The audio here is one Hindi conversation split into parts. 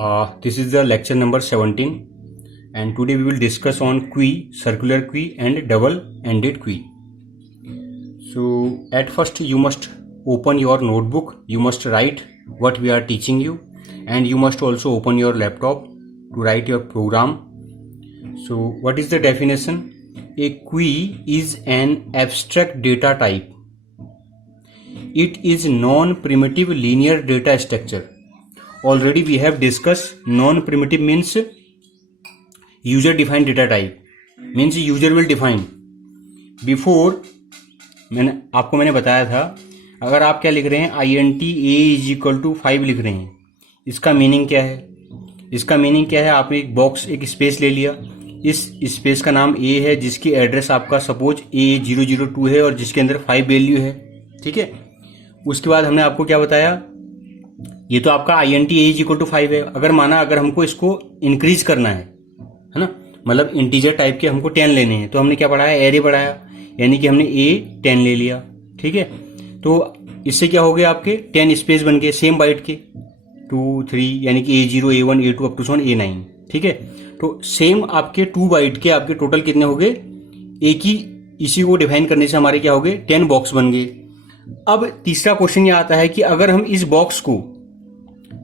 This is the lecture number 17, and today we will discuss on queue, circular queue and double-ended queue. So at first you must open your notebook, you must write what we are teaching you, and you must also open your laptop to write your program. So what is the definition? A queue is an abstract data type. It is non-primitive linear data structure. Already we have discussed non-primitive means user defined data type, means user will define. Before मैंने बताया था, अगर आप क्या लिख रहे हैं int a = 5 लिख रहे हैं, इसका मीनिंग क्या है? इसका मीनिंग क्या है? आपने एक बॉक्स, एक स्पेस ले लिया, इस स्पेस का नाम a है, जिसकी एड्रेस आपका सपोज A002 है और जिसके अंदर 5 वैल्यू है, ठीक है। उसके बाद हमने आपको क्या बताया, ये तो आपका int a = 5 है। अगर हमको इसको इंक्रीज करना है ना, मतलब इंटीजर टाइप के हमको 10 लेने हैं, तो हमने क्या पढ़ाया, एरे पढ़ाया, यानी कि हमने a 10 ले लिया, ठीक है। तो इससे क्या हो गया, आपके 10 स्पेस बन गए सेम बाइट के, 2 3, यानी कि A0 A1 A2 up to A9, ठीक है। तो सेम आपके 2 बाइट के आपके टोटल कितने हो गए, एक ही, इसी को डिफाइन करने से हमारे क्या हो गए, 10 बॉक्स बन गए। अब तीसरा क्वेश्चन ये आता है कि अगर हम इस बॉक्स को,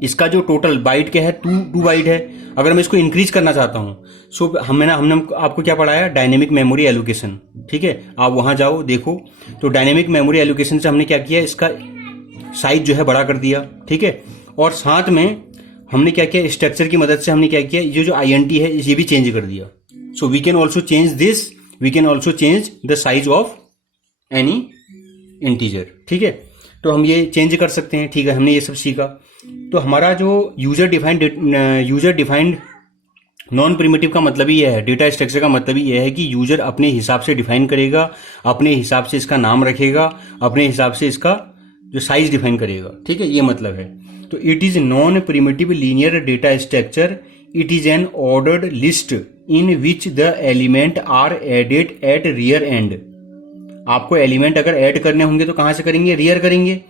इसका जो टोटल बाइट क्या है, 2 बाइट है, अगर मैं इसको इंक्रीज करना चाहता हूं, सो हमने आपको क्या पढ़ाया, डायनेमिक मेमोरी एलोकेशन, ठीक है। आप वहां जाओ देखो, तो डायनेमिक मेमोरी एलोकेशन से हमने क्या किया, इसका साइज जो है बड़ा कर दिया, ठीक है। और साथ में हमने क्या किया, स्ट्रक्चर की मदद से हमने क्या किया, ये जो int है ये भी चेंज कर दिया। So we can also change this, we can also change the size of any integer, ठीक है। तो हम ये चेंज कर सकते हैं, ठीक है। हमने ये सब सीखा। तो हमारा जो यूजर डिफाइंड नॉन प्रिमिटिव का मतलब ही यह है, डेटा स्ट्रक्चर का मतलब ही यह है कि यूजर अपने हिसाब से डिफाइन करेगा, अपने हिसाब से इसका नाम रखेगा, अपने हिसाब से इसका जो साइज डिफाइन करेगा, ठीक है, ये मतलब है। तो it is non primitive linear data structure, it is an ordered list in which the element are added at rear end. आपको एलिमेंट अगर ऐड करने होंगे तो कहां से करेंगे, रियर करेंगे,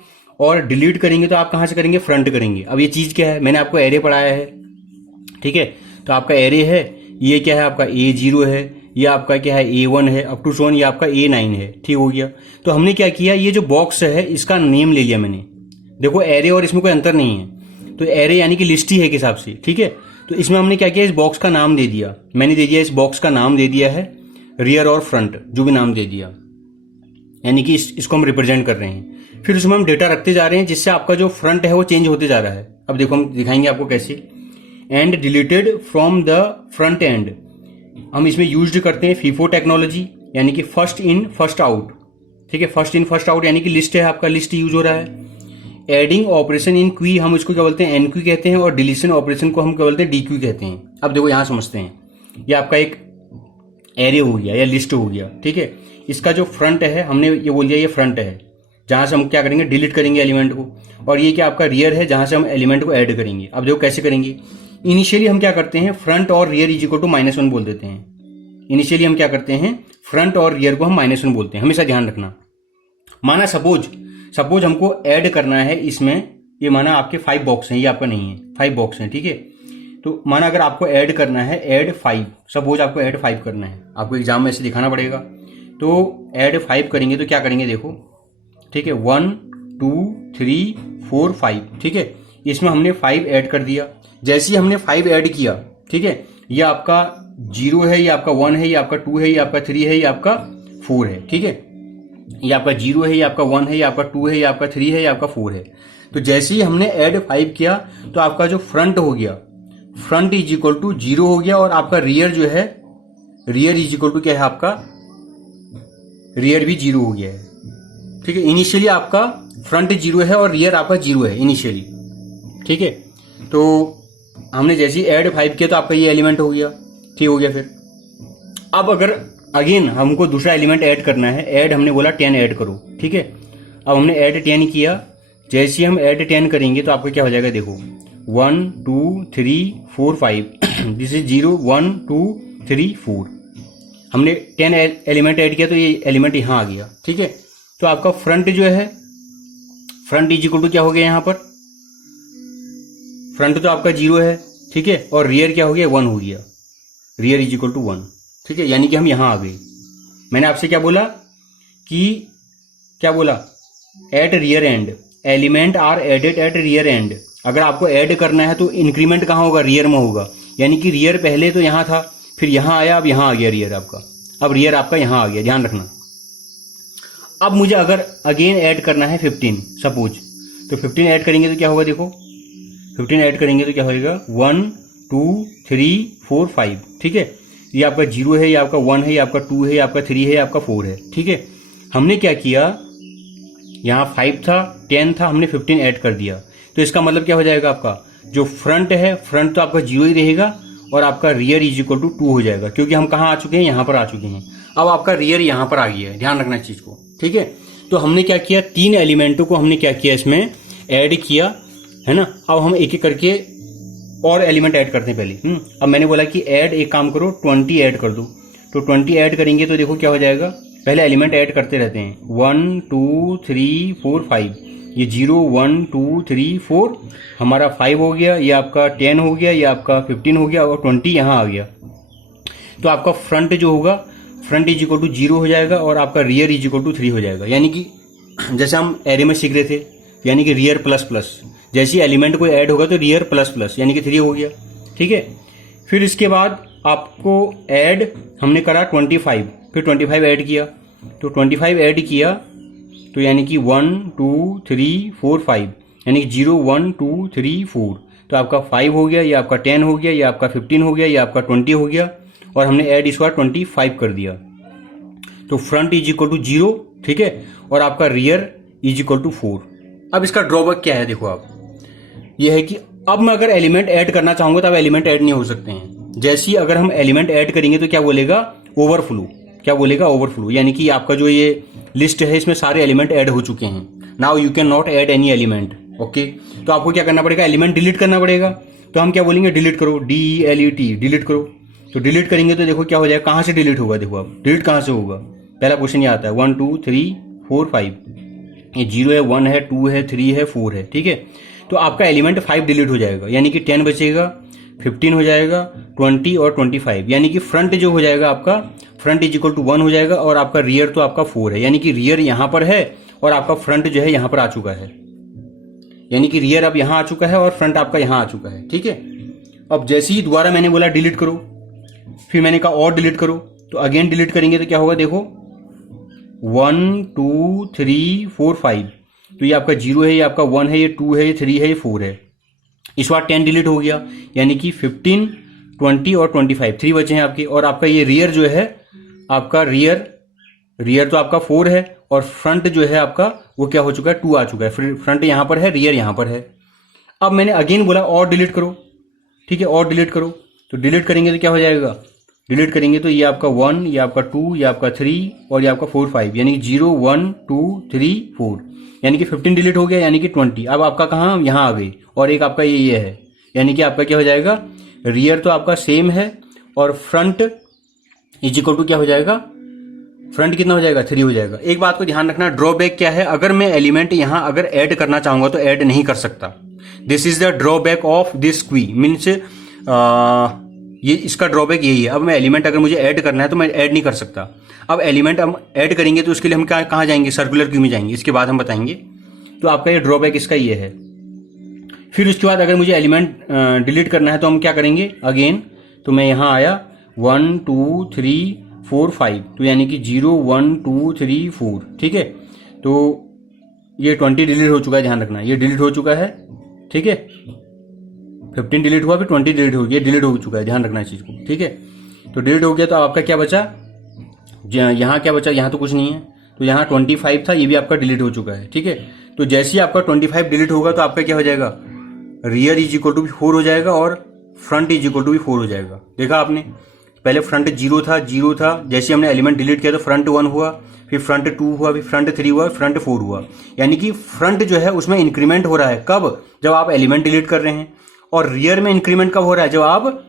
और डिलीट करेंगे तो आप कहां से करेंगे, फ्रंट करेंगे। अब ये चीज क्या है, मैंने आपको एरे पढ़ाया है, ठीक है। तो आपका एरे है, ये क्या है, आपका A0 है, ये आपका क्या है, A1 है, अप टू ये आपका A9 है, ठीक हो गया। तो हमने क्या किया, ये जो बॉक्स है इसका नेम ले लिया मैंने। देखो एरे और इसमें कोई अंतर नहीं है, तो एरे यानी कि लिस्ट ही है के हिसाब से, ठीक है। तो इसमें हमने क्या किया, इस बॉक्स का नाम दे दिया, मैंने दे दिया, इस बॉक्स का नाम दे दिया है रियर और फ्रंट, जो भी नाम दे दिया, यानी कि इसको हम रिप्रेजेंट कर रहे हैं। फिर उसमें हम डेटा रखते जा रहे हैं, जिससे आपका जो फ्रंट है वो चेंज होते जा रहा है। अब देखो हम दिखाएंगे आपको कैसे। And deleted from the front end, हम इसमें यूज्ड करते हैं फीफो टेक्नोलॉजी, यानी कि फर्स्ट इन फर्स्ट आउट, ठीक है। फर्स्ट इन फर्स्ट आउट यानी कि लिस्ट है, आपका लिस्ट यूज हो रहा है। एडिंग ऑपरेशन इन क्यू हम इसको क्या बोलते हैं, एनक्यू कहते हैं, और डिलीशन ऑपरेशन को हम क्या बोलते हैं, डीक्यू कहते हैं। अब देखो यहां समझते हैं, ये आपका एक एरे हो गया या लिस्ट हो गया, ठीक है। इसका जो फ्रंट है, हमने ये बोल दिया ये फ्रंट है, जहां से हम क्या करेंगे, डिलीट करेंगे एलिमेंट को, और ये क्या आपका रियर है, जहां से हम एलिमेंट को ऐड करेंगे। अब देखो कैसे करेंगे, इनिशियली हम क्या करते हैं, फ्रंट और रियर = -1 बोल देते हैं। इनिशियली हम क्या करते हैं, फ्रंट और रियर को हम -1 बोलते हैं, हमेशा ध्यान रखना। माना सपोज हमको ऐड करना है इसमें, ये माना आपके 5 बॉक्स हैं, ये आपका नहीं है, 5 बॉक्स हैं, ठीक है। तो माना अगर आपको ऐड करना है, ऐड 5, सपोज आपको ऐड 5 करना है, आपको एग्जाम में ऐसे दिखाना पड़ेगा। तो ऐड 5 करेंगे तो क्या करेंगे, देखो, ठीक है, 1 2 3 4 5, ठीक है। इसमें हमने 5 ऐड कर दिया। जैसे ही हमने 5 ऐड किया, ठीक है, ये आपका 0 है, ये आपका 1 है, ये आपका 2 है, ये आपका 3 है, ये आपका 4 है, ठीक है। ये आपका 0 है, ये आपका 1 है, ये आपका 2 है, ये आपका 3 है, ये आपका 4 है। तो जैसे ही हमने ऐड 5 किया, तो आपका जो फ्रंट हो गया, फ्रंट = 0 हो गया, और आपका रियर जो है, रियर = क्या है, आपका रियर भी 0 हो गया है, ठीक है। इनिशियली आपका फ्रंट 0 है और रियर आपका 0 है इनिशियली, ठीक है। तो हमने जैसे ही ऐड 5 किया तो आपका ये एलिमेंट हो गया, ठीक हो गया। फिर अब अगर अगेन हमको दूसरा एलिमेंट ऐड करना है, ऐड हमने बोला 10 ऐड करो, ठीक है। अब हमने ऐड 10 किया, जैसे ही हम ऐड 10 करेंगे तो आपका क्या हो जाएगा, देखो 1 2 3 4 5 दिस इज 0 1 2 3 4, हमने 10 एलिमेंट ऐड किया तो ये एलिमेंट यहां आ गया, ठीक है। तो आपका फ्रंट जो है, फ्रंट = क्या हो गया, यहां पर फ्रंट तो आपका 0 है, ठीक है, और रियर क्या हो गया, 1 हो गया, रियर इज इक्वल टू 1, ठीक है, यानी कि हम यहां आ गए। मैंने आपसे क्या बोला कि क्या बोला, at rear end element are added at rear end. अगर आपको ऐड करना है तो इंक्रीमेंट कहाँ होगा, रियर में होगा, यानी कि रियर पहले तो यहां था, फिर यहां आया, अब यहां आ गया रियर आपका, अब रियर आपका यहां आ गया, ध्यान रखना। अब मुझे अगर अगेन ऐड करना है 15 सपोज, तो 15 ऐड करेंगे तो क्या होगा, देखो 15 ऐड करेंगे तो क्या होगा, 1 2 3 4 5, ठीक है, ये आपका 0 है, ये आपका 1 है, ये आपका 2 है, ये आपका 3 है, ये आपका 4 है, ठीक है। हमने क्या किया, यहाँ 5 था, 10 था, हमने 15 ऐड कर दिया, तो इसका मतलब क्या हो जाएगा, आपका जो फ्रंट है, फ्रंट तो आपका 0 ही रहेगा और आपका रियर इज इक्वल टू 2 हो जाएगा, क्योंकि हम कहाँ आ चुके हैं, यहाँ पर आ चुके हैं। अब आपका रियर यहाँ पर आ गया है, ध्यान रखना इस चीज को, ठीक है। तो हमने क्या किया, 3 एलिमेंटों को हमने क्या किया, इसमें ऐड किया, है ना। अब हम एक एक करके और एलिमेंट ऐड करते हैं पहले। अब मैंने बोला कि ऐड, एक काम करो 20 ऐड कर दो, तो 20 ऐड करेंगे तो देखो क्या हो जाएगा, पहले एलिमेंट ऐड करते रहते हैं, 1 2 3 4 5, ये 0 1 2 3 4 हमारा 5 हो गया, ये आपका 10 हो गया, ये आपका 15 हो गया और 20 यहाँ आ गया। तो आपका फ्रंट जो होगा, फ्रंट इज इक्वल टू 0 हो जाएगा और आपका रियर इज इक्वल टू 3 हो जाएगा, यानी कि जैसे हम एरे में सीख रहे थे, यानी कि रियर प्लस प्लस, जैसे एलिमेंट कोई ऐड होगा तो रियर प्लस प्लस यानी कि 3 हो गया, ठीक है। फिर इसके बाद आपको ऐड हमने करा 25, फिर 25 ऐड किया, तो 25 ऐड किया तो यानी कि 1 2 3 4 5, यानी कि 0 1 2 3 4, तो आपका 5 हो गया, ये आपका 10 हो गया, ये आपका 15 हो गया, ये आपका 20 हो गया, और हमने ऐड इसको 25 कर दिया, तो फ्रंट इज इक्वल टू 0, ठीक है, और आपका रियर इज इक्वल टू 4। अब इसका ड्रॉबैक क्या है, देखो आप, ये है कि अब मैं अगर एलिमेंट ऐड करना चाहूंगा तो अब एलिमेंट ऐड नहीं हो सकते हैं। जैसे ही अगर हम एलिमेंट ऐड करेंगे तो क्या बोलेगा, ओवरफ्लो, क्या बोलेगा, ओवरफ्लो, यानी कि आपका जो ये लिस्ट है इसमें सारे एलिमेंट ऐड हो चुके हैं, now you can not add any element, okay. तो आपको क्या करना पड़ेगा, एलिमेंट डिलीट करना पड़ेगा, तो हम क्या बोलेंगे, डिलीट करो, DELET, डिलीट करो। तो डिलीट करेंगे तो देखो क्या हो जाएगा, कहां से डिलीट होगा, देखो आप डिलीट कहां से होगा, पहला क्वेश्चन ये आता है, 1 2 3 4 5, ये 0 है, 1 है, 2 है, 3 है, 4 है, ठीक है। तो आपका एलिमेंट 5 डिलीट हो जाएगा, यानी कि 10 बचेगा, 15 हो जाएगा, 20 और 25, यानी कि फ्रंट जो हो जाएगा आपका, फ्रंट इज इक्वल टू 1 हो जाएगा, और आपका रियर तो आपका 4 है, यानी कि रियर यहां पर है और आपका फ्रंट जो है यहां पर आ चुका है, यानी कि रियर अब यहां आ चुका है और फ्रंट आपका यहां आ चुका है, ठीक है। अब जैसे ही दोबारा मैंने बोला डिलीट करो, फिर मैंने कहा और डिलीट करो, तो अगेन डिलीट करेंगे तो क्या होगा, देखो 1 2 3 4 5, तो ये आपका 0 है, ये आपका 1 है, ये 2 है, ये 3 है, ये 4 है। इस बार 10 डिलीट हो गया, यानी कि 15 20 और 25, 3 बचे हैं आपके, और आपका ये रियर जो है आपका रियर तो आपका 4 है, और फ्रंट जो है आपका वो क्या हो चुका है, 2 आ चुका है, फिर फ्रंट यहां पर है, रियर यहां पर है। अब मैंने अगेन बोला और डिलीट करो, ठीक है, और डिलीट करो, तो डिलीट करेंगे तो क्या हो जाएगा, डिलीट करेंगे तो ये आपका 1, ये आपका 2, ये आपका 3 और ये आपका 4 5, यानी कि 0 1 2 3 4, यानी कि 15 डिलीट हो गया, यानी कि 20। अब आपका कहाँ, यहाँ आ गई, और एक आपका ये है, यानी कि आपका क्या हो जाएगा, रियर तो आपका सेम है और फ्रंट इज इक्वल टू क्या हो जाएगा, फ्रंट कितना हो जाएगा, 3 हो जाएगा। एक बात को ध्यान रखना, ड्रॉबैक क्या है, अगर मैं एलिमेंट यहां अगर ऐड करना चाहूंगा तो ऐड नहीं कर सकता। This is the drawback of this क्वी, मीन्स ये इसका ड्रॉबैक यही है। अब मैं एलिमेंट अगर मुझे ऐड करना है तो मैं ऐड नहीं कर सकता। अब एलिमेंट हम ऐड करेंगे तो उसके लिए हम कहाँ जाएंगे, सर्कुलर क्यू में जाएंगे, इसके बाद हम बताएंगे। तो आपका ये ड्रॉबैक इसका ये है। फिर उसके बाद अगर मुझे एलिमेंट डिलीट करना है तो हम क्या करेंगे, अगेन तो मैं यहाँ आया 1 2 3 4 5, तो यानी कि 0 1 2 3 4, ठीक है। तो ये 20 डिलीट हो चुका है, ध्यान रखना, ये डिलीट हो चुका है, ठीक है। 15 डिलीट हुआ, फिर 20 डिलीट हो गया, डिलीट हो चुका है, ध्यान रखना इस चीज को, ठीक है। तो डिलीट हो गया, तो आपका क्या बचा, यहाँ क्या बचा, यहाँ तो कुछ नहीं है, तो यहाँ 25 था, ये भी आपका डिलीट हो चुका है, ठीक है। तो जैसे ही आपका 25 डिलीट होगा तो आपका क्या हो जाएगा, रियर इज इक्वल टू भी 4 हो जाएगा और फ्रंट इज इक्वल टू भी 4 हो जाएगा। देखा आपने, पहले फ्रंट 0 था, जैसे हमने एलिमेंट डिलीट किया तो फ्रंट 1 हुआ, फिर फ्रंट 2 हुआ, फिर फ्रंट 3 हुआ, फ्रंट 4 हुआ। यानी कि फ्रंट जो है उसमें इंक्रीमेंट हो रहा है, कब, जब आप एलिमेंट डिलीट कर रहे हैं, और रियर में इंक्रीमेंट कब हो रहा है, जब आप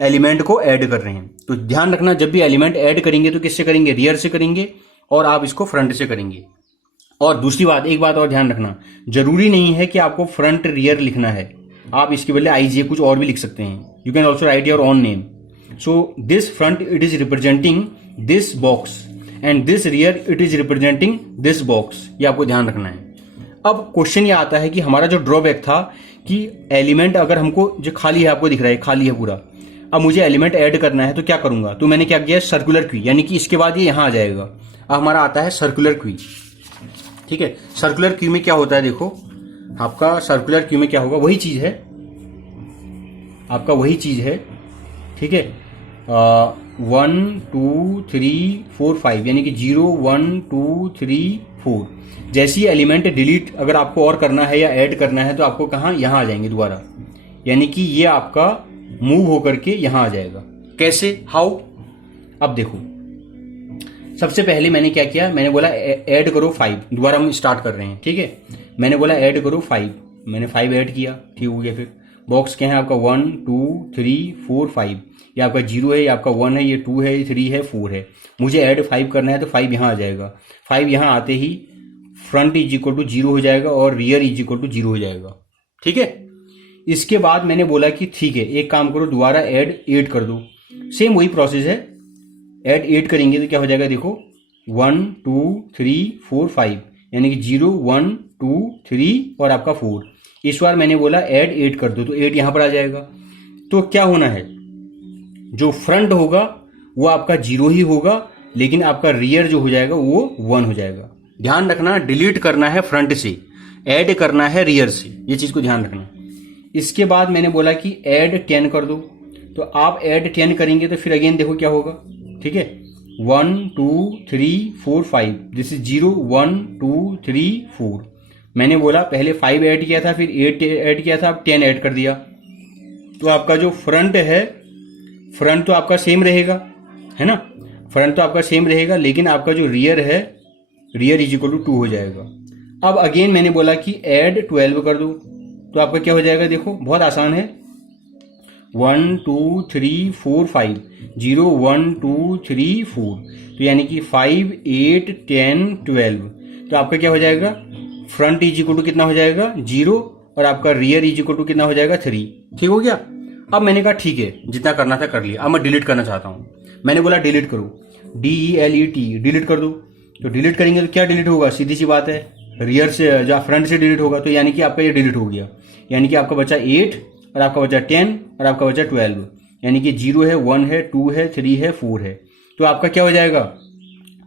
एलिमेंट को ऐड कर रहे हैं। तो ध्यान रखना, जब भी एलिमेंट ऐड करेंगे तो किससे करेंगे, रियर से करेंगे, और आप इसको फ्रंट से करेंगे। और दूसरी बात, एक बात और ध्यान रखना, जरूरी नहीं है कि आपको फ्रंट रियर लिखना है, आप इसके बदले आईजे कुछ और भी लिख सकते हैं। You can also write your own name. So this front it is representing this box and this rear it is representing this box. ये आपको ध्यान रखना है. अब क्वेश्चन ये आता है कि हमारा जो ड्रॉबैक था कि एलिमेंट अगर हमको जो खाली है, आपको दिख रहा है खाली है पूरा, अब मुझे एलिमेंट ऐड करना है तो क्या करूंगा, तो मैंने क्या किया, सर्कुलर क्वी, यानी कि इसके बाद ये यहां आ जाएगा. अब हमारा आता है सर्कुलर क्वी. ठीक है, सर्कुलर क्वी में क्या होता है, देखो आपका सर्कुलर क्वी में क्या होगा, वही चीज है आपका, वही चीज है. ठीक है, 1 2 3 4 5 यानी कि 0 1 2 3 4. जैसे ही एलिमेंट डिलीट अगर आपको और करना है या ऐड करना है तो आपको कहाँ, यहां आ जाएंगे दोबारा, यानी कि ये आपका मूव होकर के यहां आ जाएगा. कैसे, हाउ, अब देखो सबसे पहले मैंने क्या किया, मैंने बोला ऐड करो 5. दोबारा हम स्टार्ट कर रहे हैं. ठीक है, मैंने बोला ऐड करो 5, मैंने 5 ऐड किया. ठीक हो गया. फिर बॉक्स क्या है आपका 1 2 3 4 5. ये आपका 0 है, ये आपका 1 है, ये 2 है, ये 3 है, 4 है. मुझे ऐड 5 करना है तो 5 यहां आ जाएगा. 5 यहां आते ही फ्रंट इज इक्वल टू 0 हो जाएगा और रियर इज इक्वल टू 0 हो जाएगा. ठीक है, इसके बाद मैंने बोला कि ठीक है एक काम करो, दोबारा ऐड 8 कर दो. सेम वही प्रोसेस है, ऐड 8 करेंगे तो क्या हो जाएगा, देखो 1 2 3 4 5 यानी कि 0 1 2 3 और आपका 4. इस बार मैंने बोला ऐड 8 कर दो तो 8 यहां पर आ जाएगा. तो क्या होना है, जो फ्रंट होगा वो आपका 0 ही होगा, लेकिन आपका रियर जो हो जाएगा वो 1 हो जाएगा. ध्यान रखना, डिलीट करना है फ्रंट से, ऐड करना है रियर से, ये चीज को ध्यान रखना. इसके बाद मैंने बोला कि ऐड 10 कर दो, तो आप ऐड 10 करेंगे तो फिर अगेन देखो क्या होगा. ठीक है, 1 2 3 4 5, दिस इज 0 1 2 3 4. मैंने बोला पहले 5 ऐड किया था, फिर 8 ऐड किया था, अब 10 ऐड कर दिया. तो आपका जो फ्रंट है, फ्रंट तो आपका सेम रहेगा, है ना, फ्रंट तो आपका सेम रहेगा, लेकिन आपका जो रियर है, रियर इज इक्वल टू 2 हो जाएगा. अब अगेन मैंने बोला कि ऐड 12 कर दो, तो आपका क्या हो जाएगा, देखो बहुत आसान है. 1 2 3 4 5 0 1 2 3 4, तो यानी कि 5 8 10 12. तो आपका क्या हो जाएगा, फ्रंट इज इक्वल टू कितना हो जाएगा, 0 और आपका रियर इज इक्वल टू कितना हो जाएगा, 3. ठीक हो गया. अब मैंने कहा ठीक है जितना करना था कर लिया, अब मैं डिलीट करना चाहता हूं. मैंने बोला डिलीट करो, DELET, डिलीट कर दो. तो डिलीट करेंगे तो क्या डिलीट होगा, सीधी सी बात है, रियर से या फ्रंट से डिलीट होगा. तो यानी कि आपका ये डिलीट हो गया, यानी कि आपका बचा 8 और आपका बचा 10 और आपका बचा 12. यानी कि 0 है 1 है 2 है 3 है 4 है. तो आपका क्या हो जाएगा,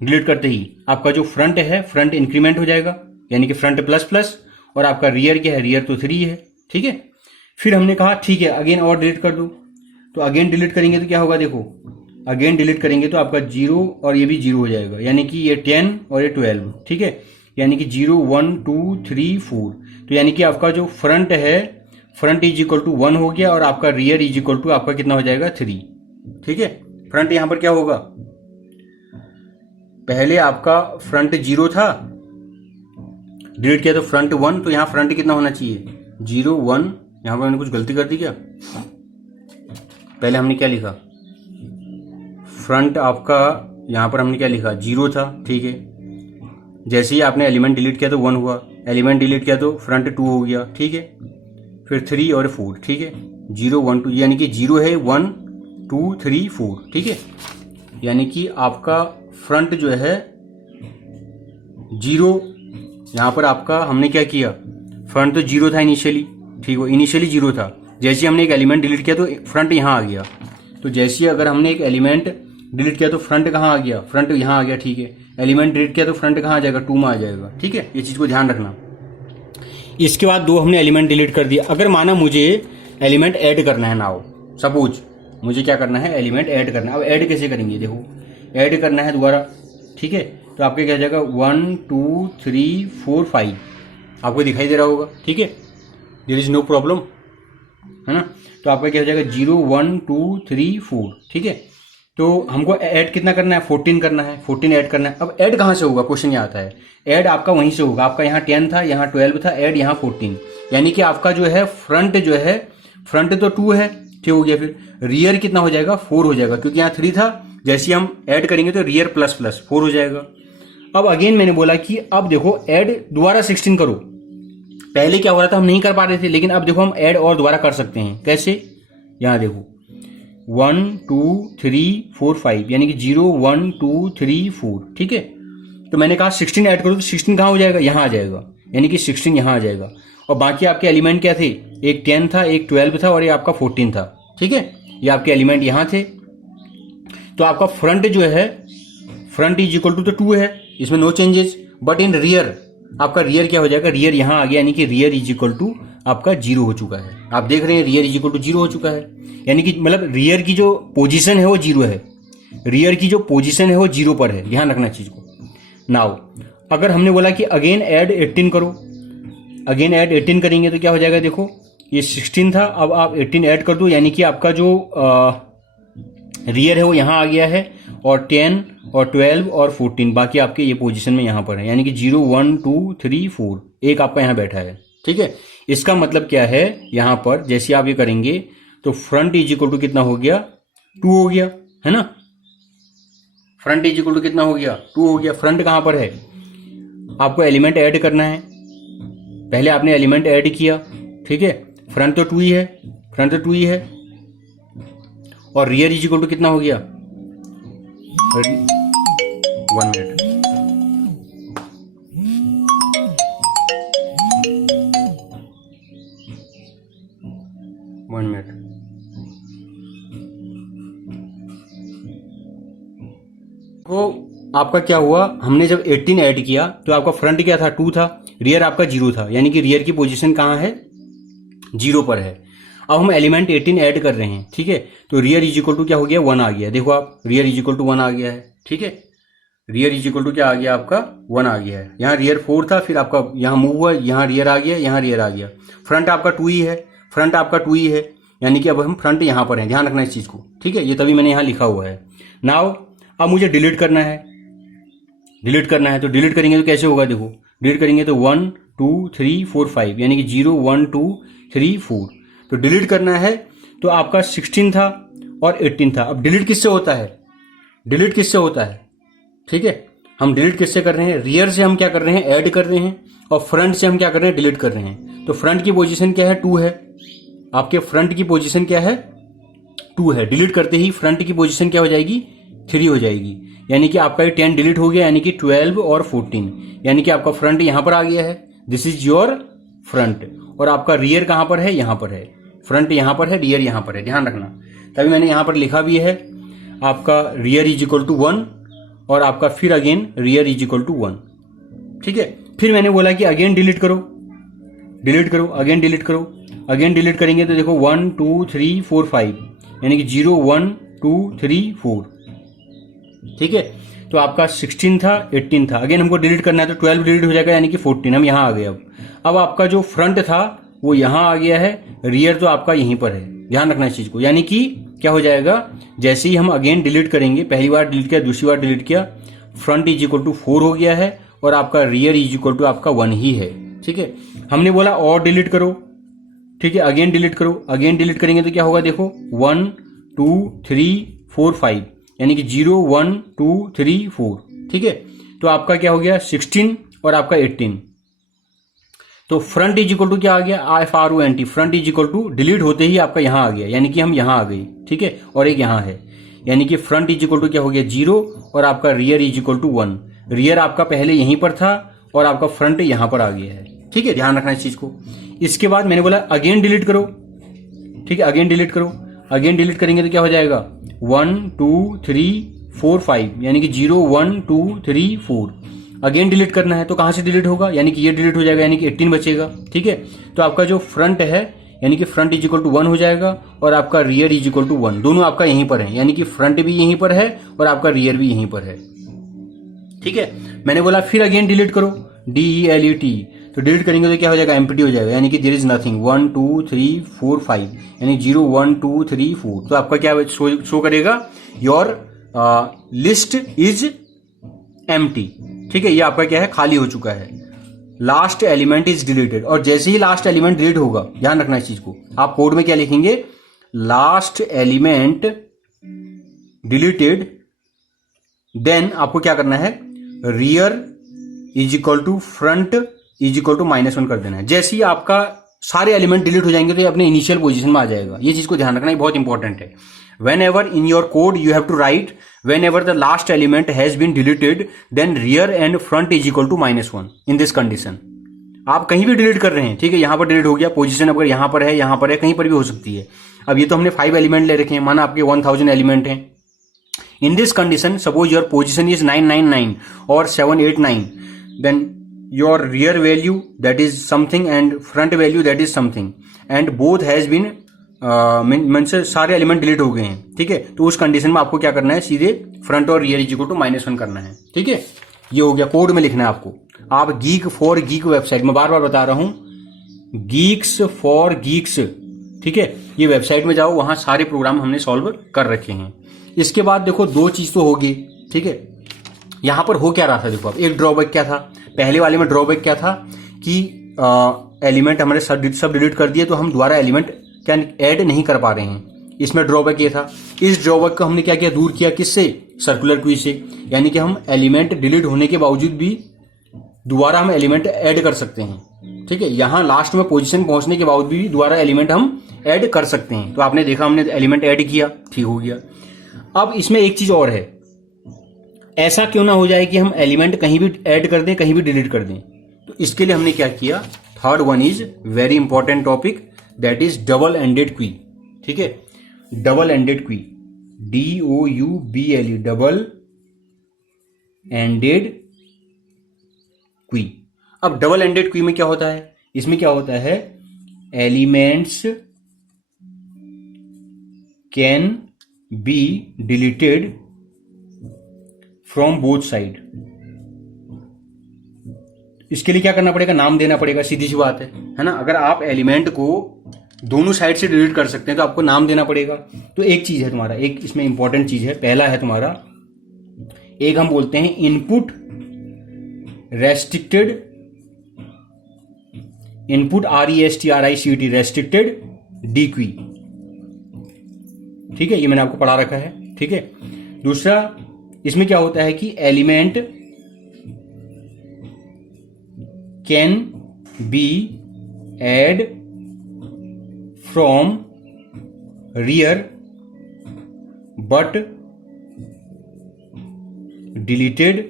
डिलीट करते ही आपका जो फ्रंट है, फ्रंट इंक्रीमेंट हो जाएगा, यानी कि फ्रंट प्लस प्लस, और आपका रियर क्या है, रियर तो 3 है. ठीक है, फिर हमने कहा ठीक है अगेन और डिलीट कर दो. तो अगेन डिलीट करेंगे तो क्या होगा, देखो अगेन डिलीट करेंगे तो आपका 0 और ये भी 0 हो जाएगा, यानी कि ये 10 और ये 12. ठीक है, यानी कि 0 1 2 3 4. तो यानी कि आपका जो फ्रंट है, फ्रंट इज इक्वल टू 1 हो गया और आपका रियर इज इक्वल टू आपका कितना हो जाएगा, 3. ठीक है, फ्रंट यहां पर क्या होगा, पहले आपका फ्रंट 0 था, डिलीट किया तो फ्रंट 1, तो यहां फ्रंट कितना होना चाहिए, 0 1. यहां पर मैंने कुछ गलती कर दी क्या, पहले हमने क्या लिखा, फ्रंट आपका यहां पर हमने क्या लिखा, 0 था. ठीक है, जैसे ही आपने एलिमेंट डिलीट किया तो 1 हुआ, एलिमेंट डिलीट किया तो फ्रंट 2 हो गया. ठीक है, फिर 3 और 4. ठीक है, 0 1 2, यानी कि 0 है 1 2 3 4. ठीक है, यानी कि आपका फ्रंट जो है 0, यहां पर आपका हमने क्या किया, फ्रंट तो 0 था इनिशियली. ठीक है, इनिशियली 0 था, जैसे हमने एक एलिमेंट डिलीट किया तो फ्रंट यहां आ गया. तो जैसे अगर हमने एक एलिमेंट डिलीट किया तो फ्रंट कहां आ गया, फ्रंट यहां आ गया. ठीक है, एलिमेंट डिलीट किया तो फ्रंट कहां आ जाएगा, 2 में आ जाएगा. ठीक है, ये चीज को ध्यान रखना. इसके बाद 2 हमने एलिमेंट डिलीट कर दिया. अगर माना मुझे एलिमेंट ऐड करना है, नाउ सपोज मुझे क्या करना है, एलिमेंट ऐड करना है. अब ऐड कैसे करेंगे, देखो ऐड करना है दोबारा. ठीक है, तो आपके क्या जाएगा, 1 2 3 4 5 आपको दिखाई दे रहा होगा. ठीक है, देयर इज नो प्रॉब्लम, है ना. तो आपका क्या हो जाएगा, 0 1 2 3 4. ठीक है, तो हमको ऐड कितना करना है, 14 करना है, 14 ऐड करना है. अब ऐड कहां से होगा, क्वेश्चन ये आता है. ऐड आपका वहीं से होगा, आपका यहाँ 10 था, यहाँ 12 था, ऐड यहाँ 14. यानी कि आपका जो है फ्रंट जो है, फ्रंट तो 2 है. ठीक हो गया, फिर रियर कितना हो जाएगा, 4 हो जाएगा, क्योंकि यहाँ 3 था. जैसे हम ऐड करेंगे तो रियर प्लस प्लस 4 हो जाएगा. अब अगेन मैंने बोला कि अब देखो ऐड दोबारा 16 करो. पहले क्या हो रहा था, हम नहीं कर पा रहे थे, लेकिन अब देखो हम ऐड और दोबारा कर सकते हैं. कैसे, यहाँ देखो 1 2 3 4 5 यानी कि 0 1 2 3 4, ठीक है। तो मैंने कहा 16 ऐड करो तो 16 कहाँ हो जाएगा, यहाँ आ जाएगा, यानी कि 16 यहाँ आ जाएगा। और बाकी आपके एलिमेंट क्या थे, एक 10 था, एक 12 था और ये आपका 14 था, ठीक है। ये आपके एलिमेंट यहाँ थे। तो आपका फ्रंट जो है, फ्रंट इज इक्वल टू तो 2 है, इसमें no changes. But in rear आपका रियर क्या हो जाएगा, रियर यहाँ आ गया, यानी कि रियर इज इक्वल टू आपका 0 हो चुका है। आप देख रहे हैं रियर इज इक्वल टू 0 हो चुका है, यानी कि मतलब रियर की जो पोजीशन है वो 0 है, रियर की जो पोजीशन है वो 0 पर है, ध्यान रखना चीज को। नाउ अगर हमने बोला कि अगेन ऐड 18 करो, अगेन ऐड 18 करेंगे तो क्या हो जाएगा, देखो ये 16 था, अब आप 18 ऐड कर दो, यानी कि आपका जो रियर है वो यहाँ आ गया है, और 10 और 12 और 14 बाकी आपके ये पोजीशन में यहाँ पर है, यानी कि 0 1 2 3 4 एक आपका यहाँ बैठा है, ठीक है। इसका मतलब क्या है, यहाँ पर जैसे आप ये करेंगे तो फ्रंट इज इक्वल टू कितना हो गया, 2 हो गया, है ना। फ्रंट इज इक्वल टू कितना हो गया, 2 हो गया। फ्रंट कहाँ पर है, आपको एलिमेंट ऐड करना है, पहले आपने एलिमेंट ऐड किया, ठीक है। फ्रंट तो 2 ही है, फ्रंट तो 2 ही है, और रियर इज इक्वल टू कितना हो गया, 1 मिनट, तो आपका क्या हुआ, हमने जब 18 ऐड किया तो आपका फ्रंट क्या था, 2 था, रियर आपका 0 था, यानी कि रियर की पोजीशन कहाँ है, 0 पर है। अब हम एलिमेंट 18 ऐड कर रहे हैं, ठीक है। तो रियर इज इक्वल टू क्या हो गया, 1 आ गया, देखो आप रियर इज इक्वल टू 1 आ गया है, ठीक है। रियर इज इक्वल टू क्या आ गया, आपका 1 आ गया है। यहाँ रियर 4 था, फिर आपका यहाँ मूव हुआ, यहाँ रियर आ गया, यहाँ रियर आ गया। फ्रंट आपका 2 ही है, फ्रंट आपका 2 ही है, यानी कि अब हम फ्रंट यहाँ पर हैं, ध्यान रखना इस चीज को, ठीक है। ये तभी मैंने यहाँ लिखा हुआ है। नाउ अब मुझे डिलीट करना है, डिलीट करना है, तो डिलीट करेंगे तो कैसे होगा, देखो डिलीट करेंगे तो 1 2 3 4 5 यानी कि 0 1 2 3 4। तो डिलीट करना है तो आपका 16 था और 18 था। अब डिलीट किससे होता है, डिलीट किससे होता है, ठीक है। हम डिलीट किससे कर रहे हैं, रियर से हम क्या कर रहे हैं, ऐड कर रहे हैं, और फ्रंट से हम क्या कर रहे हैं, डिलीट कर रहे हैं। तो फ्रंट की पोजीशन क्या है, 2 है, आपके फ्रंट की पोजीशन क्या है, 2 है। डिलीट करते ही फ्रंट की पोजीशन क्या हो जाएगी, 3 हो जाएगी, यानी कि आपका ये 10 डिलीट हो गया, यानी कि 12 और 14, यानी कि आपका फ्रंट यहां पर आ गया है, दिस इज योर फ्रंट। और आपका रियर कहां पर है, यहां पर है, फ्रंट यहां पर है, रियर यहां पर है, ध्यान रखना। तभी मैंने यहां पर लिखा भी है आपका रियर इज इक्वल टू 1 और आपका फिर again rear is equal to 1, ठीक है। फिर मैंने बोला कि अगेन डिलीट करो, डिलीट करो, अगेन डिलीट करो। अगेन डिलीट करेंगे तो देखो 1 2 3 4 5 यानी कि 0 1 2 3 4, ठीक है। तो आपका 16 था 18 था, अगेन हमको डिलीट करना है तो 12 डिलीट हो जाएगा, यानी कि 14, हम यहां आ गए। अब आपका जो फ्रंट था वो यहां आ गया है, रियर तो आपका यहीं पर है, ध्यान रखना इस चीज को। यानी कि क्या हो जाएगा, जैसे ही हम अगेन डिलीट करेंगे, पहली बार डिलीट किया, दूसरी बार डिलीट किया, फ्रंट इज इक्वल टू 4 हो गया है और आपका रियर इज इक्वल टू आपका 1 ही है, ठीक है। हमने बोला और डिलीट करो, ठीक है, अगेन डिलीट करो। अगेन डिलीट करेंगे तो क्या होगा, देखो 1 2 3 4 5 यानी कि 0 1 2 3 4, ठीक है। तो आपका क्या हो गया 16 और आपका 18। तो फ्रंट इज इक्वल टू क्या आ गया, FRONT, front is equal to delete होते ही आपका यहां आ गया, यानी कि हम यहां आ गए, ठीक है। और एक यहां है, यानी कि फ्रंट इज इक्वल टू क्या हो गया 0 और आपका rear is equal to 1। Rear आपका पहले यहीं पर था और आपका फ्रंट यहां पर आ गया है, ठीक है, ध्यान रखना इस चीज को। इसके बाद मैंने बोला अगेन डिलीट करो, ठीक है, अगेन डिलीट करो। अगेन डिलीट करेंगे तो क्या हो जाएगा 1 2 3 4 5 यानी कि 0 1 2 3 4। अगेन डिलीट करना है तो कहां से डिलीट होगा, यानी कि ये डिलीट हो जाएगा, यानी कि 18 बचेगा, ठीक है। तो आपका जो फ्रंट है यानी कि फ्रंट इज इक्वल टू 1 हो जाएगा और आपका रियर इज इक्वल टू 1, दोनों आपका यहीं पर है, यानी कि फ्रंट भी यहीं पर है और आपका रियर भी यहीं पर है, ठीक है। मैंने बोला फिर अगेन डिलीट करो, DELET, तो डिलीट करेंगे तो क्या हो जाएगा, एम्प्टी हो जाएगा, यानी कि देयर इज नथिंग, 1 2 3 4 5 यानी 0 1 2 3 4। तो आपका क्या शो करेगा, योर लिस्ट इज एम्प्टी, ठीक है, ये आपका क्या है, खाली हो चुका है। लास्ट एलिमेंट इज डिलीटेड, और जैसे ही लास्ट एलिमेंट डिलीट होगा, ध्यान रखना इस चीज को, आप कोड में क्या लिखेंगे, लास्ट एलिमेंट डिलीटेड, देन आपको क्या करना है, rear is equal to front is equal to -1 कर देना है। जैसे ही आपका सारे एलिमेंट डिलीट हो जाएंगे तो ये अपने इनिशियल पोजीशन में आ जाएगा। ये चीज को ध्यान रखना, ये बहुत इंपॉर्टेंट है। Whenever in your code you have to write whenever the last element has been deleted then rear and front is equal to -1 in this condition. आप कहीं भी डिलीट कर रहे हैं, ठीक है, यहां पर डिलीट हो गया, पोजीशन अगर यहां पर है, कहीं पर भी हो सकती है। अब ये तो हमने 5 एलिमेंट ले रखे हैं, माना आपके 1000 एलिमेंट हैं। इन this condition suppose your position is 999 और 789, then your rear value that is something and front value that is something and both has been means सारे एलिमेंट डिलीट हो गए हैं, ठीक है। तो उस कंडीशन में आपको क्या करना है, सीधे फ्रंट और रियर इज इक्वल टू -1 करना है, ठीक है। ये हो गया, कोड में लिखना है आपको। आप गीक फॉर गीक वेबसाइट में बार बार बता रहा हूं, गीक्स फॉर गीक्स, ठीक है, ये वेबसाइट में जाओ, वहां सारे प्रोग्राम हमने सॉल्व कर रखे हैं। इसके बाद देखो 2 चीज तो होगी, ठीक है। यहां पर हो क्या रहा था, देखो अब एक ड्रॉबैक क्या था, पहले वाले में ड्रॉबैक क्या था कि एलिमेंट हमारे सब डिलीट कर दिए तो हम दोबारा एलिमेंट क्या ऐड नहीं कर पा रहे हैं। इसमें ड्रॉबैक ये था। इस ड्रॉबैक को हमने क्या किया, दूर किया, किससे, सर्कुलर क्वी से। यानी कि हम एलिमेंट डिलीट होने के बावजूद भी दोबारा हम एलिमेंट ऐड कर सकते हैं, ठीक है। यहां लास्ट में पोजीशन पहुंचने के बावजूद भी दोबारा एलिमेंट हम ऐड कर सकते हैं। तो आपने देखा, हमने एलिमेंट ऐड किया, ठीक हो गया। अब इसमें एक चीज और है, ऐसा क्यों ना हो जाए कि हम एलिमेंट कहीं भी ऐड कर दें, कहीं भी डिलीट कर दें। तो इसके लिए हमने क्या किया, third one is very important topic, that is double ended क्वी, ठीक है। डबल एंडेड क्वी, DOUBLE, डबल एंडेड क्वी। अब डबल एंडेड क्वी में क्या होता है, इसमें क्या होता है, elements can be deleted from both side. इसके लिए क्या करना पड़ेगा, नाम देना पड़ेगा, सीधी सी बात है ना। अगर आप एलिमेंट को दोनों साइड से डिलीट कर सकते हैं तो आपको नाम देना पड़ेगा। तो एक चीज है तुम्हारा, एक इसमें इंपॉर्टेंट चीज है, पहला है तुम्हारा, एक हम बोलते हैं input restricted, input RESTRICT restricted D क्वी, ठीक है, ये मैंने आपको पढ़ा रखा है, ठीक है। दूसरा इसमें क्या होता है कि element can be add from rear but deleted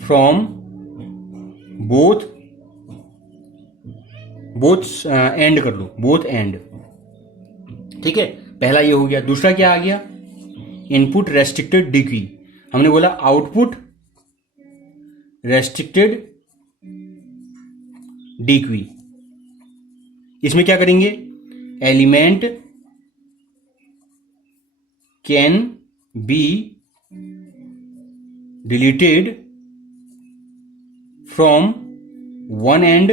from both end कर लो, बोथ एंड, ठीक है। पहला ये हो गया। दूसरा क्या आ गया, इनपुट रेस्ट्रिक्टेड डी क्वी। हमने बोला आउटपुट रेस्ट्रिक्टेड डी क्वी। इसमें क्या करेंगे, element can be deleted from one and,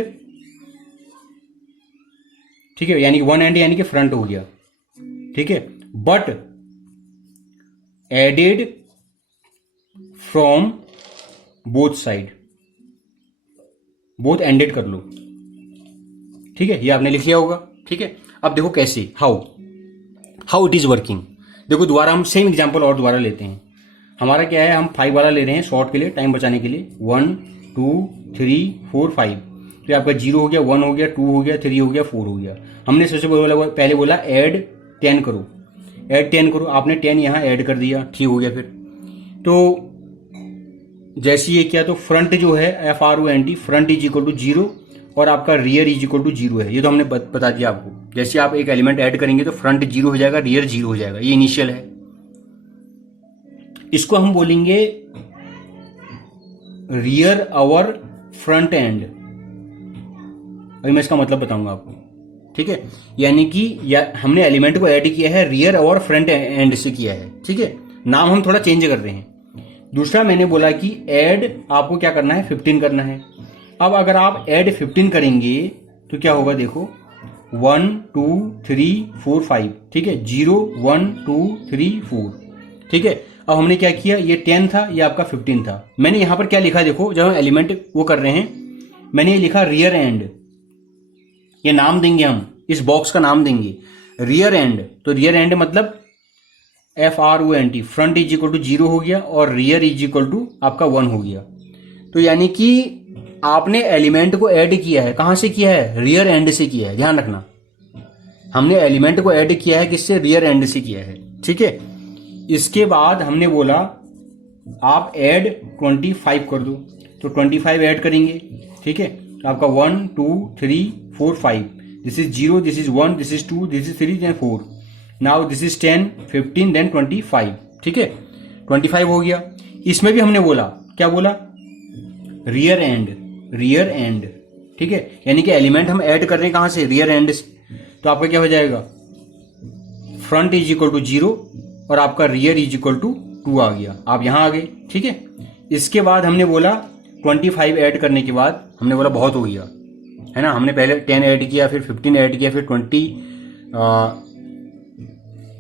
ठीक है, यानी कि वन एंड यानी कि फ्रंट हो गया, ठीक है, but added from both side, both ended कर लो, ठीक है, ये आपने लिख लिया होगा, ठीक है। अब देखो कैसे, हाउ इट इज वर्किंग। देखो दोबारा हम सेम एग्जांपल और दोबारा लेते हैं। हमारा क्या है, हम 5 वाला ले रहे हैं शॉर्ट के लिए, टाइम बचाने के लिए। 1 2 3 4 5, तो आपका 0 हो गया, 1 हो गया, 2 हो गया, 3 हो गया, 4 हो गया। हमने सबसे पहले बोला ऐड 10 करो, ऐड 10 करो, आपने 10 यहां ऐड कर दिया, ठीक हो गया। फिर तो जैसे ये किया तो फ्रंट जो है FRONT, front is equal to 0 और आपका रियर इज इक्वल टू 0 है। ये तो हमने बता दिया आपको। जैसे आप एक एलिमेंट ऐड करेंगे तो फ्रंट 0 हो जाएगा, रियर 0 हो जाएगा, ये इनिशियल है। इसको हम बोलेंगे रियर अवर फ्रंट एंड। अभी मैं इसका मतलब बताऊंगा आपको, ठीक है। यानी कि हमने एलिमेंट को ऐड किया है रियर और फ्रंट एंड से किया है, ठीक है। नाम हम थोड़ा चेंज कर रहे हैं। दूसरा मैंने बोला कि ऐड आपको क्या करना है, 15 करना है। अब अगर आप ऐड 15 करेंगे तो क्या होगा, देखो 1 2 3 4 5, ठीक है, 0 1 2 3 4, ठीक है। अब हमने क्या किया, ये 10 था, ये आपका 15 था। मैंने यहां पर क्या लिखा, देखो जब हम एलिमेंट वो कर रहे हैं, मैंने ये लिखा रियर एंड। ये नाम देंगे हम, इस बॉक्स का नाम देंगे रियर एंड। तो रियर एंड मतलब FRONT, front is equal to 0 हो गया और रियर इज इक्वल टू आपका 1 हो गया। तो यानी कि आपने एलिमेंट को ऐड किया है, कहां से किया है? रियर एंड से किया है, ध्यान रखना। हमने एलिमेंट को ऐड किया है किससे? रियर एंड से किया है, ठीक है। इसके बाद हमने बोला आप ऐड 25 कर दो, तो 25 ऐड करेंगे, ठीक है। तो आपका 1 2 3 4 5, this is 0, this is 1, this is 2, this is 3 then 4, now this is 10 15 then 25, ठीक है। 25 हो गया। इसमें भी हमने बोला, क्या बोला? रियर एंड, ठीक है। यानी कि एलिमेंट हम ऐड कर रहे हैं कहां से? रियर एंड से। तो आपका क्या हो जाएगा? फ्रंट इज इक्वल टू 0 और आपका रियर इज इक्वल टू 2 आ गया। आप यहां आ गए, ठीक है। इसके बाद हमने बोला 25 ऐड करने के बाद हमने बोला बहुत हो गया, है ना। हमने पहले 10 ऐड किया, फिर 15 ऐड किया, फिर 20,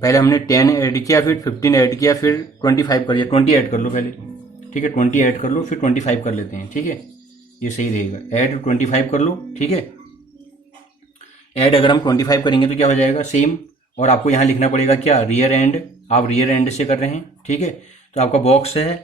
पहले हमने 10 ऐड किया, फिर 15 ऐड किया, फिर 25 कर लिया। 20 ऐड कर लो पहले, ठीक है। 20 ऐड कर लो, फिर 25 कर लेते हैं, ठीक है। ये सही रहेगा। ऐड 25 कर लो, ठीक है। ऐड अगर हम 25 करेंगे तो क्या हो जाएगा? सेम। और आपको यहां लिखना पड़ेगा क्या? Rear and. आप रियर एंड से कर रहे हैं, ठीक है। तो आपका बॉक्स है,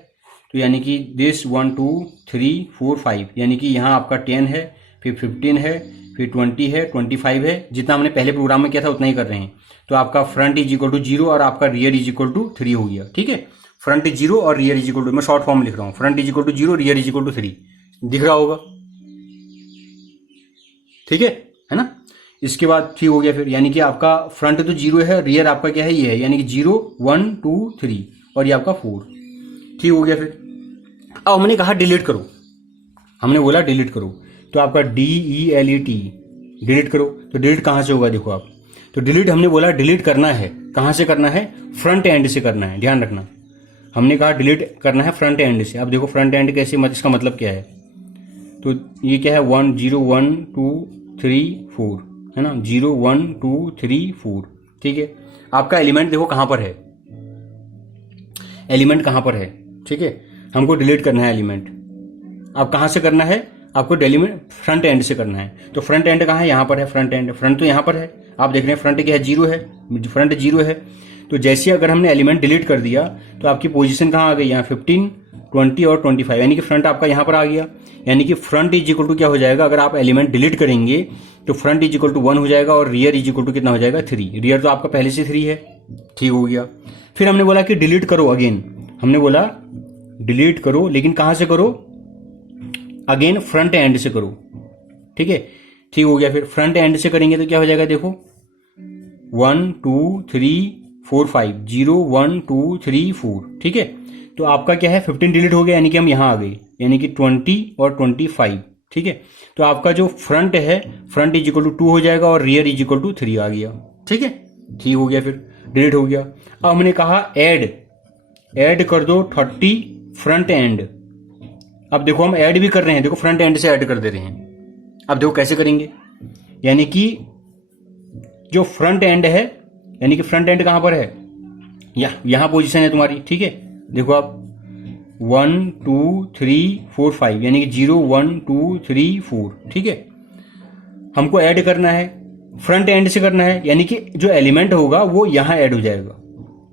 तो यानी कि दिस 1 2 3 4 5, यानी कि यहाँ आपका 10 है, फिर 15 है, फिर 20 है, 25 है। जितना हमने पहले प्रोग्राम में किया था उतना ही कर रहे हैं। तो आपका फ्रंट इज इक्वल टू 0 और आपका रियर इज इक्वल टू 3 हो गया, ठीक है। फ्रंट इज 0 और रियर इज इक्वल टू, मैं शॉर्ट फॉर्म लिख रहा हूँ, front is equal to 0, rear is equal to 3, दिख रहा होगा, ठीक है ना। इसके बाद 3 हो गया फिर, यानी कि आपका फ्रंट तो 0 है, रियर आपका क्या है? ये है, यानी कि 0 1 2 3 और ये आपका 4, 3 हो गया फिर। अब हमने कहा डिलीट करो, हमने बोला डिलीट करो, तो आपका DELET डिलीट करो। तो डिलीट कहां से होगा? देखो आप, तो डिलीट हमने बोला डिलीट करना है, कहां से करना है? फ्रंट एंड से करना है, ध्यान रखना। हमने कहा डिलीट करना है फ्रंट एंड से। अब देखो फ्रंट एंड कैसे, इसका मतलब क्या है? तो ये क्या है? 1 0 1 2 3 4, है ना। 0 1 2 3 4, ठीक है। आपका एलिमेंट देखो कहां पर है, एलिमेंट कहां पर है, ठीक है। हमको डिलीट करना है एलिमेंट। अब कहां से करना है? आपको एलिमेंट फ्रंट एंड से करना है। तो फ्रंट एंड कहां है? यहां पर है फ्रंट एंड। फ्रंट तो यहां पर है, आप देख रहे हैं फ्रंट क्या है? 0 है, फ्रंट 0 है। तो जैसे अगर हमने एलिमेंट डिलीट कर दिया तो आपकी पोजीशन कहां आ गई? यहाँ 15 20 और 25, यानी कि फ्रंट आपका यहां पर आ गया। यानी कि फ्रंट इज इक्वल टू क्या हो जाएगा? अगर आप एलिमेंट डिलीट करेंगे तो फ्रंट इज इक्वल टू 1 हो जाएगा और रियर इज इक्वल टू कितना हो जाएगा? 3। रियर तो आपका पहले से 3 है, ठीक हो गया। फिर हमने बोला कि डिलीट करो अगेन, हमने बोला डिलीट करो, लेकिन कहां से करो? अगेन फ्रंट एंड से करो, ठीक है, ठीक हो गया। फिर फ्रंट एंड से करेंगे तो क्या हो जाएगा? देखो 1 2 3 4 5, 0 1 2 3 4, ठीक है। तो आपका क्या है? 15 डिलीट हो गया, यानी कि हम यहां आ गए, यानी कि 20 और 25, ठीक है। तो आपका जो फ्रंट है, फ्रंट इज इक्वल टू 2 हो जाएगा और रियर इज इक्वल टू 3 आ गया, ठीक है, ठीक हो गया। फिर डिलीट हो गया। अब हमने कहा ऐड कर दो 30 फ्रंट एंड। अब देखो हम ऐड भी कर रहे हैं, देखो फ्रंट एंड से ऐड कर दे रहे हैं। अब देखो कैसे करेंगे, यानी कि जो फ्रंट एंड है, यानी कि फ्रंट एंड कहां पर है? यहां पोजीशन है तुम्हारी, ठीक है। देखो आप 1 2 3 4 5, यानी कि 0 1 2 3 4, ठीक है। हमको ऐड करना है, फ्रंट एंड से करना है, यानी कि जो एलिमेंट होगा वो यहां ऐड हो जाएगा।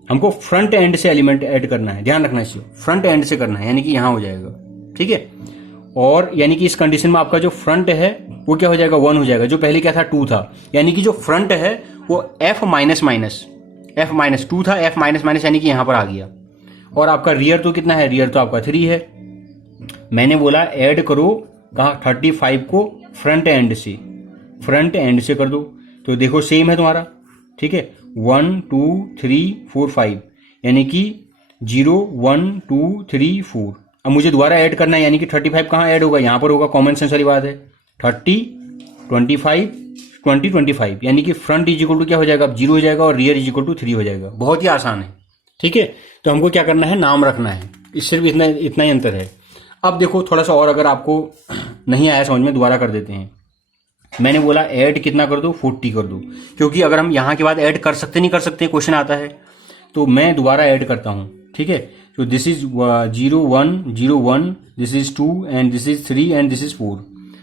हमको फ्रंट एंड से एलिमेंट ऐड करना है, ध्यान रखना इसे, फ्रंट एंड से करना है, यानी कि यहां हो जाएगा, ठीक है। और यानी कि इस कंडीशन में आपका जो फ्रंट है वो क्या हो जाएगा? 1 हो जाएगा, जो पहले क्या था? 2 था। यानी कि जो फ्रंट है वो F माइनस 2 था, F माइनस माइनस, यानी कि यहां पर आ गया। और आपका रियर तो कितना है? रियर तो आपका 3 है। मैंने बोला ऐड करो, कहा 35 को फ्रंट एंड से कर दो। तो देखो सेम है तुम्हारा, ठीक है। 1 2 3 4 5, यानी कि 0 1 2 3 4। अब मुझे दोबारा ऐड करना है, यानी कि 35 कहाँ ऐड होगा? यहां पर होगा, कॉमन सेंस वाली बात है। 30 25 20 25, यानी कि फ्रंट इज इक्वल टू क्या हो जाएगा? अब 0 हो जाएगा और रियर इज इक्वल टू 3 हो जाएगा। बहुत ही आसान है, ठीक है। तो हमको क्या करना है? नाम रखना है, इस सिर्फ इतना ही अंतर है। अब देखो थोड़ा सा और अगर आपको नहीं आया समझ में, दोबारा कर देते हैं। मैंने बोला ऐड कितना कर दो? 40 कर दो, क्योंकि अगर हम यहां के बाद ऐड कर सकते नहीं कर सकते, क्वेश्चन आता है, तो मैं दोबारा ऐड करता हूं, ठीक है। तो this is 0 1 0 1, this is 2 and this is 3 and this is 4।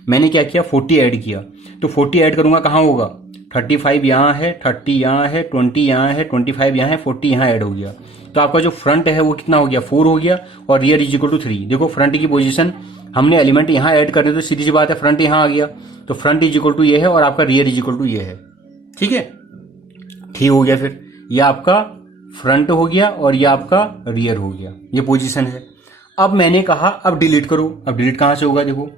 मैंने क्या किया? 40 ऐड किया। तो 40 ऐड करूंगा, कहां होगा? 35 यहाँ है, 30 यहाँ है, 20 यहाँ है, 25 यहाँ है, 40 यहाँ ऐड हो गया। तो आपका जो फ्रंट है वो कितना हो गया, 4 हो गया, और रियर इज इक्वल टू 3। देखो फ्रंट की पोजीशन हमने एलिमेंट यहाँ ऐड करने, तो सीधी सी बात है फ्रंट यहाँ आ गया, तो फ्रंट इज इक्वल टू ये है और आपका रियर इज इक्वल टू ये है। ठीक है, ठीक हो गया। फिर ये आपका फ्रंट हो गया और ये आपका रियर हो गया, ये पोजीशन है। अब मैंने कहा अब डिलीट करो। अब डिलीट कहां से होगा देखो,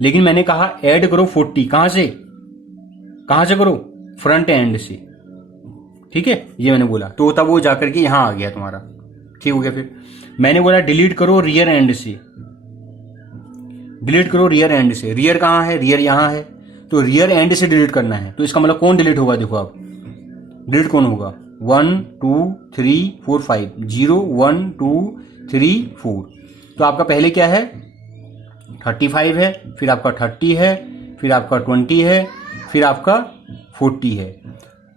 लेकिन मैंने कहा ऐड करो 40। कहां से करो, फ्रंट एंड से। ठीक है, ये मैंने बोला, तो तब वो जाकर के यहां आ गया तुम्हारा। ठीक हो गया। फिर मैंने बोला डिलीट करो रियर एंड से। डिलीट करो रियर एंड से। रियर कहां है, रियर यहां है, तो रियर एंड से डिलीट करना है। तो इसका मतलब कौन डिलीट होगा, देखो आप डिलीट कौन होगा, 1 2 3 4 5, 0 1 2 3 4। तो आपका पहले क्या है, 35 है, फिर आपका 30 है, फिर आपका 20 है, फिर आपका 40 है।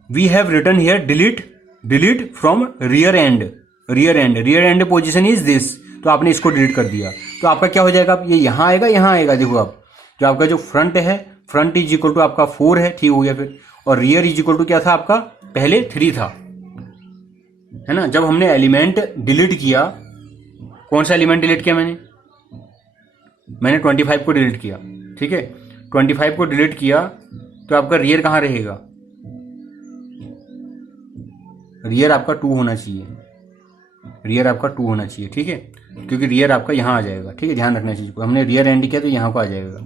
We have written here delete from rear end position is this. तो आपने इसको डिलीट कर दिया, तो आपका क्या हो जाएगा, ये यहां आएगा। देखो आप, जो आपका जो फ्रंट है, फ्रंट इज इक्वल टू आपका 4 है। ठीक हो गया। फिर और रियर इज इक्वल टू क्या था आपका, पहले 3 था, है ना। जब हमने एलिमेंट डिलीट किया, कौन सा एलिमेंट डिलीट किया मैंने 25 को डिलीट किया। ठीक है, 25 को डिलीट किया, तो आपका रियर कहां रहेगा, रियर आपका 2 होना चाहिए। ठीक है, क्योंकि रियर आपका यहां आ जाएगा। ठीक है, ध्यान रखना चीज को, हमने रियर एंड किया तो यहां को आ जाएगा।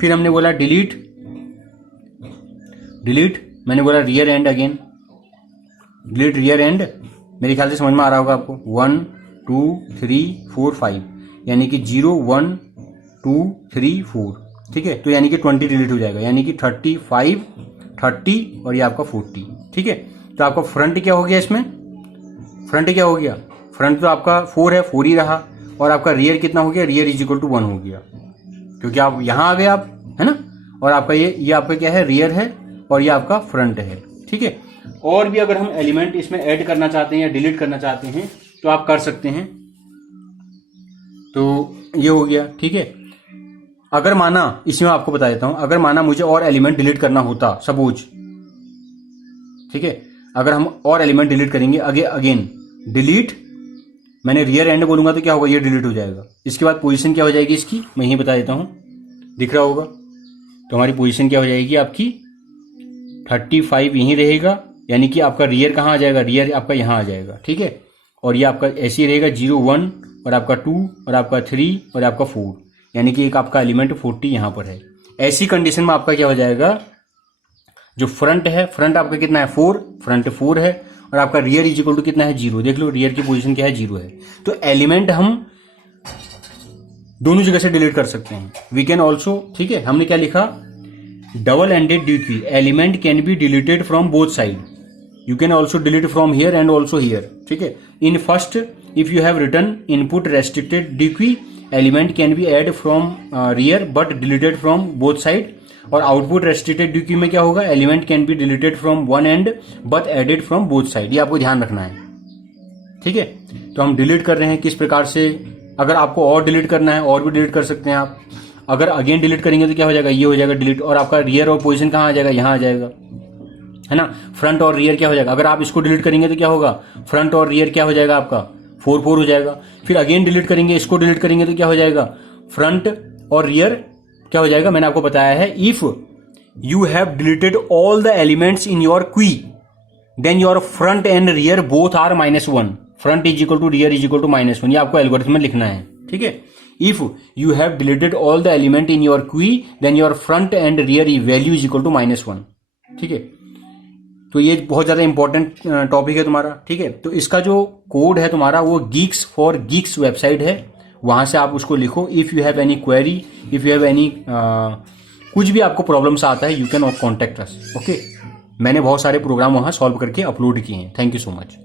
फिर हमने बोला डिलीट, मैंने बोला rear and again, delete rear and. मेरे ख्याल से समझ में आ रहा होगा आपको, 1 2 3 4 5, यानी कि 0 1 2 3 4। ठीक है, तो यानी कि 20 डिलीट हो जाएगा, यानी कि 35 30 और ये आपका 40। ठीक है, तो आपका फ्रंट क्या हो गया, इसमें फ्रंट क्या हो गया, फ्रंट तो आपका 4 है, 4 ही रहा, और आपका रियर कितना हो गया, रियर इज इक्वल टू 1 हो गया, क्योंकि आप यहां आ गए आप, है ना। और आपका ये आपका क्या है, रियर है, और ये आपका फ्रंट है। ठीक है, और भी अगर हम एलिमेंट इसमें ऐड करना चाहते हैं या डिलीट करना चाहते हैं तो आप कर सकते हैं। तो ये हो गया। ठीक है, अगर माना, इसमें आपको बता देता हूं, अगर माना मुझे और एलिमेंट डिलीट करना होता, सपोज, ठीक है, अगर हम और एलिमेंट डिलीट करेंगे, अगेन डिलीट, मैंने रियर एंड बोलूंगा तो क्या होगा, ये डिलीट हो जाएगा। इसके बाद पोजीशन क्या हो जाएगी इसकी, मैं यही बता देता हूं, दिख रहा होगा। तो हमारी पोजीशन क्या हो जाएगी आपकी, 35 यहीं रहेगा, यानी कि आपका रियर कहां आ जाएगा, रियर आपका यहां आ जाएगा। ठीक है, और ये आपका ऐसे ही रहेगा, 0 1 और आपका 2 और आपका 3 और आपका 4, यानी कि एक आपका एलिमेंट 40 यहां पर है। ऐसी कंडीशन में आपका क्या हो जाएगा, जो फ्रंट है, फ्रंट आपका कितना है, 4, फ्रंट 4 है, और आपका रियर इज इक्वल टू कितना है, 0। देख लो रियर की पोजीशन क्या है, 0 है। तो एलिमेंट हम दोनों जगह से डिलीट कर सकते हैं, वी कैन ऑल्सो। ठीक है, हमने क्या लिखा, double ended deque, element can be deleted from both side, you can also delete from here and also here. ठीक है, in first if you have written input restricted deque, element can be add from rear but deleted from both side. और आउटपुट रेस्ट्रिक्टेड डिक्वी में क्या होगा, element can be deleted from one end but added from both side. ये आपको ध्यान रखना है। ठीक है, तो हम डिलीट कर रहे हैं किस प्रकार से, अगर आपको और डिलीट करना है और भी डिलीट कर सकते हैं आप। अगर अगेन डिलीट करेंगे तो क्या हो जाएगा, ये हो जाएगा डिलीट, और आपका रियर और पोजीशन कहां आ जाएगा, यहां आ जाएगा, है ना। फ्रंट और रियर क्या हो जाएगा, अगर आप इसको डिलीट करेंगे तो क्या होगा, फ्रंट और रियर क्या हो जाएगा आपका, 4 4 हो जाएगा। फिर अगेन डिलीट करेंगे, इसको डिलीट करेंगे तो क्या हो जाएगा, फ्रंट और रियर क्या हो जाएगा, मैंने आपको बताया है, if you have deleted all the elements in your queue then your front and rear both are -1, front is equal to rear is equal to -1। ये आपको एल्गोरिथम में लिखना है। ठीक है, if you have deleted all the element in your queue then your front and rear value is equal to -1। ठीक है, तो ये बहुत ज्यादा इंपॉर्टेंट टॉपिक है तुम्हारा। ठीक है, तो इसका जो कोड है तुम्हारा वो Geeks for Geeks वेबसाइट है, वहां से आप उसको लिखो। If you have any query, if you have any कुछ भी आपको प्रॉब्लम्स आता है, you can contact us. Okay, मैंने बहुत सारे प्रोग्राम वहां सॉल्व करके अपलोड किए हैं। Thank you so much.